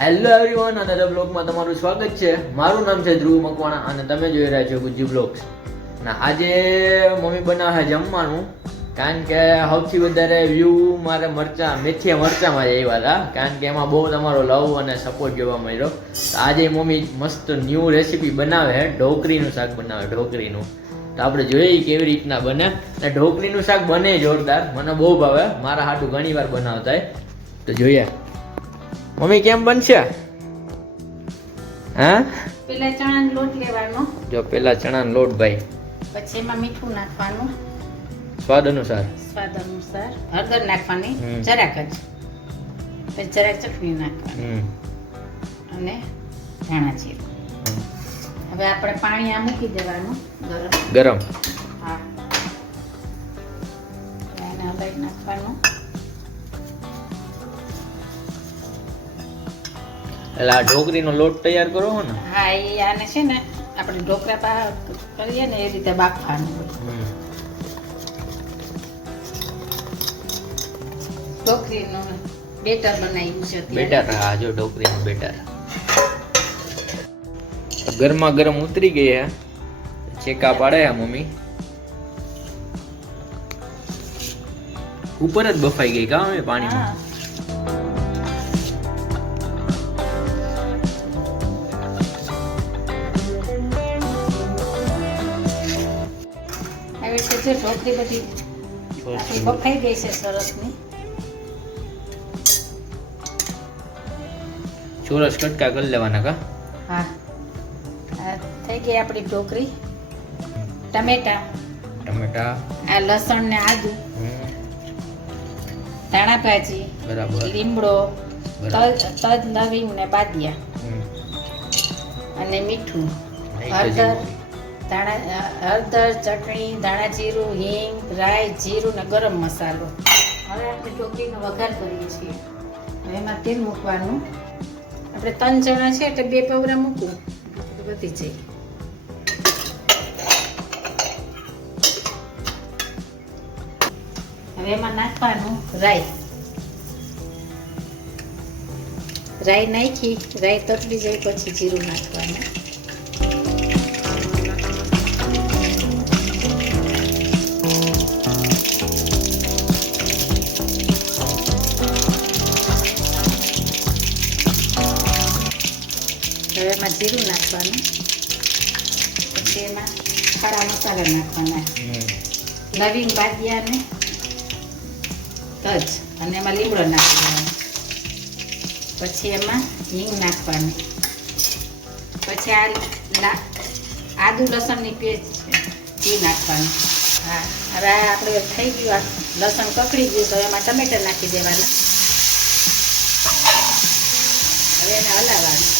Hello everyone, અને બ્લોગમાં તમારું સ્વાગત છે. મારું નામ છે ધ્રુવ મકવાણા અને તમે જોઈ રહ્યા છો ગુજ્જુ બ્લોગ્સ. અને આજે મમ્મી બનાવે છે જમવાનું, કારણ કે સૌથી વધારે વ્યૂ મારે મેથીયા મરચામાં આવ્યા હતા, કારણ કે એમાં બહુ તમારો લવ અને સપોર્ટ જોવા મળ્યો. તો આજે મમ્મી મસ્ત ન્યૂ રેસીપી બનાવે છે, ઢોકળીનું શાક બનાવે ઢોકળીનું. તો આપણે જોઈએ કેવી રીતના બને. અને ઢોકળીનું શાક બને જોરદાર, મને બહુ ભાવે, મારા હાટું ઘણી વાર બનાવતા હોય. તો જોઈએ મમ્મી કેમ બનશે. હા, પેલા ચણાનો લોટ લેવાનો. જો પેલા ચણાનો લોટ ભાઈ, પછી એમાં મીઠું નાખવાનું સ્વાદ અનુસાર, હળદર નાખવાની જરાક જ, પછી જરાક ચટણી નાખવાની અને ધાણા જીરું. હવે આપણે પાણી આ મૂકી દેવાનું ગરમ. હા, એને હલાવી નાખવાનું. એટલે આ ઢોકળીનો લોટ તૈયાર કરો હો ને? હા, એ આને છે ને આપણે ઢોકળા કરીએ ને એ રીતે બાફવાનું. ઢોકળીનું બેટર બનાવ્યું છે બેટર. હા, જો ઢોકળીનું બેટર ગરમા ગરમ ઉતરી ગઈ હે, ચેકા પાડે આ મમ્મી. ઉપર જ બફાઈ ગઈ કા મમ્મી પાણીમાં? હવે છે જે ઢોકળી બધી આપણી બફાઈ ગઈ છે સરસની. ચોરસ કટકા કરી લેવાના કા? હા, આ થઈ ગઈ આપણી ઢોકળી. ટમેટા, આ લસણ ને આદુ, ધાણા ભાજી, બરાબર, લીમડો, તજ, લવિંગ ને બાદિયા અને મીઠું, હળદર, ચટણી, ધાણા જીરું, હિંગ, રાઈ, જીરું ને ગરમ મસાલો. હવે આપણે ઢોકળીનો વઘાર કરીએ છીએ. હવે એમાં તેલ મૂકવાનું. આપણે 3 જણા છે એટલે 2 પવરા મૂકવું, વધી જાય. હવે એમાં નાખવાનું રાઈ નાખી, રાઈ તતડી જાય પછી જીરું નાખવાનું. હવે એમાં જીરું નાખવાનું, પછી એમાં ખડા મસાલા નાખવાના, લવિંગ, બાદિયા ને તજ, અને એમાં લીમડો નાખી દેવાનો. પછી એમાં હિંગ નાખવાનું. પછી આદુ લસણની પેસ્ટ છે એ નાખવાનું. હા, હવે આપણે થઈ ગયું, લસણ કકડી ગયું તો એમાં ટમેટા નાખી દેવાના. હવે એને હલાવવાનું.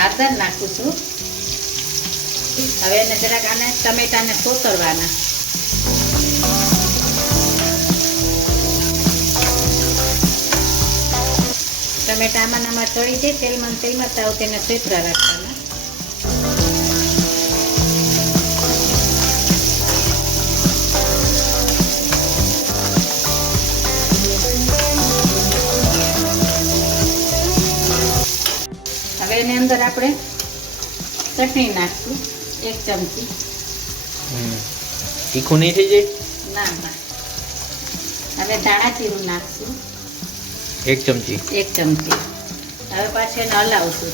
હળદર નાખું છું. હવે એને જરાક આને ટમેટાને સોતરવાના. ટમેટા આમાં તળી જાય, તેલમાં તાવ તેને સેતરા રાખવાના. હવે એની અંદર આપણે ચટણી નાખશું 1 ચમચી. તીખું નહીં થઈ જાય? ના. હવે ધાણા જીરું નાખશું 1 ચમચી. હવે પાછું એને હલાવશું.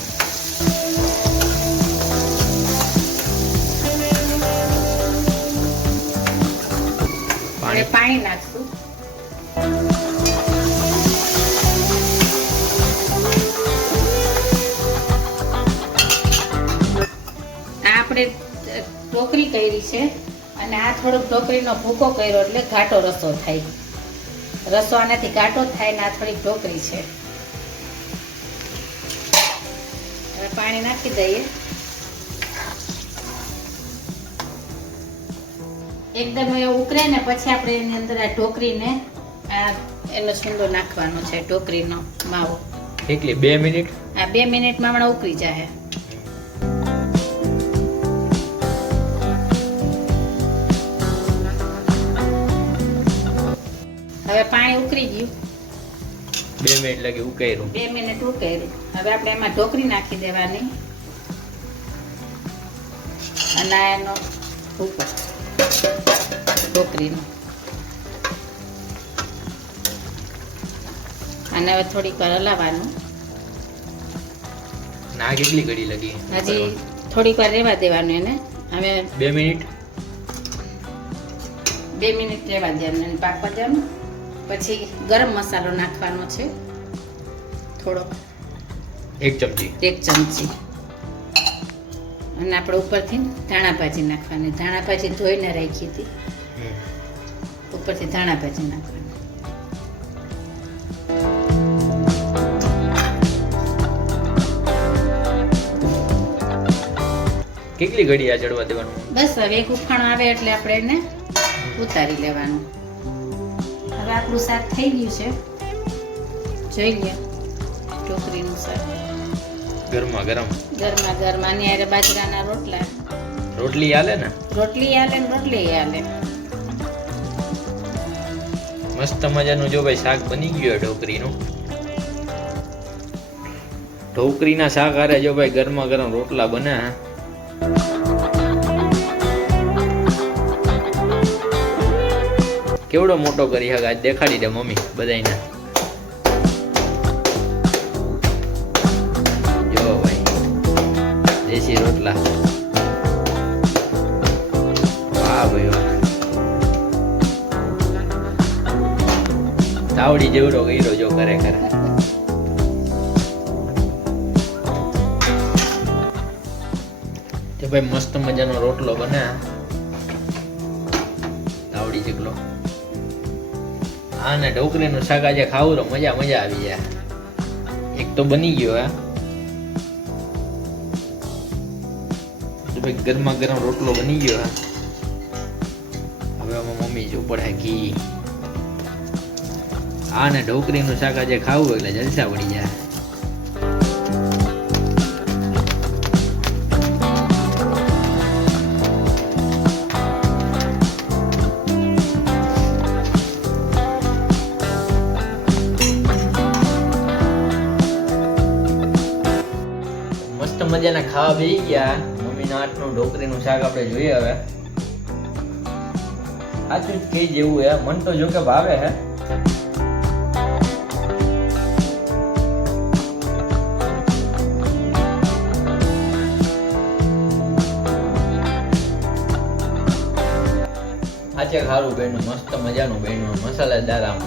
હવે પાણી નાખશું. આપણે ઢોકળી કરી છે અને આ થોડોક ઢોકળીનો ભૂકો કર્યો એટલે ઘાટો રસો થાય. રસો આનાથી ઘાટો થાય ને આ થોડીક ઢોકળી છે. હવે પાણી નાખી દઈએ. એકદમ ઉકળે ને પછી આપણે એની અંદર આ ઢોકળીને એનો છૂંદો નાખવાનો છે, ઢોકળીનો માવો. એકલી 2 મિનિટ? આ 2 મિનિટમાં હમણાં ઉકળી જાય. હવે પાણી ઉકળી ગયું, 2 મિનિટ લગી ઉકાળ્યું. 2 મિનિટ ઉકળ્યું. હવે આપણે એમાં ઢોકળી નાખી દેવાની અને એનો ઉપર ઢોકળીનો. અને હવે થોડીક વાર હલાવવાનું. ના કેટલી ઘડી લગી? હજી થોડીક વાર રહેવા દેવાનું એને. હવે 2 મિનિટ. 2 મિનિટ રહેવા દેવાનું અને પાકવા દેવાનું. પછી ગરમ મસાલો નાખવાનો છે થોડો, 1 ચમચી. 1 ચમચી. અને આપણે ઉપરથી ધાણા ભાજી નાખવાની. ધાણા ભાજી ધોઈને રાખી હતી, ઉપરથી ધાણા ભાજી નાખવાની. કેટલી ઘડી આ ચડવા દેવાનું? બસ હવે એક ઉફાણો આવે એટલે આપણે એને ઉતારી લેવાનું. હવે આપણું શાક થઈ ગયું છે, જોઈ લે. ઢોકળીનું શાક ગરમા ગરમ. ગરમા ગરમ. આની હારે બાજરાના રોટલા. રોટલી હાલે ને? રોટલી હાલે ને રોટલી હાલે. મસ્ત મજાનું જો ભાઈ શાક બની ગયું ઢોકરીનું. ઢોકરીના શાક હારે જો ભાઈ ગરમા ગરમ રોટલા બને. કેવડો મોટો કરી હક આજ દેખાડી દે મમ્મી બધાયને. જો ભાઈ દેશી રોટલા. વાહ ભાઈ વાહ. તાવડી જેવડો ગઈરો જો કરે કરે. તે ભાઈ મસ્ત મજાનો રોટલો બને તાવડી જેટલો. આને ઢોકળીનું શાક આજે ખાવું તો મજા આવી જાય. એક તો બની ગયો હે. તો ભાઈ ગરમા ગરમ રોટલો બની ગયો હે. હવે આમાં મમ્મી જો પડે ઘી. આને ઢોકળીનું શાક આજે ખાવું એટલે જલસા પડી જાય. મસ્ત મજાના ખાવા બેસી ગયા. મમ્મીના હાથનું ઢોકળીનું શાક આપણે જોઈએ હવે. સાચું જ કઈ જેવું હે. મન તો જો કે ભાવે હે. આજે ખારું બેનું મસ્ત મજાનું બેનું મસાલેદાર આમ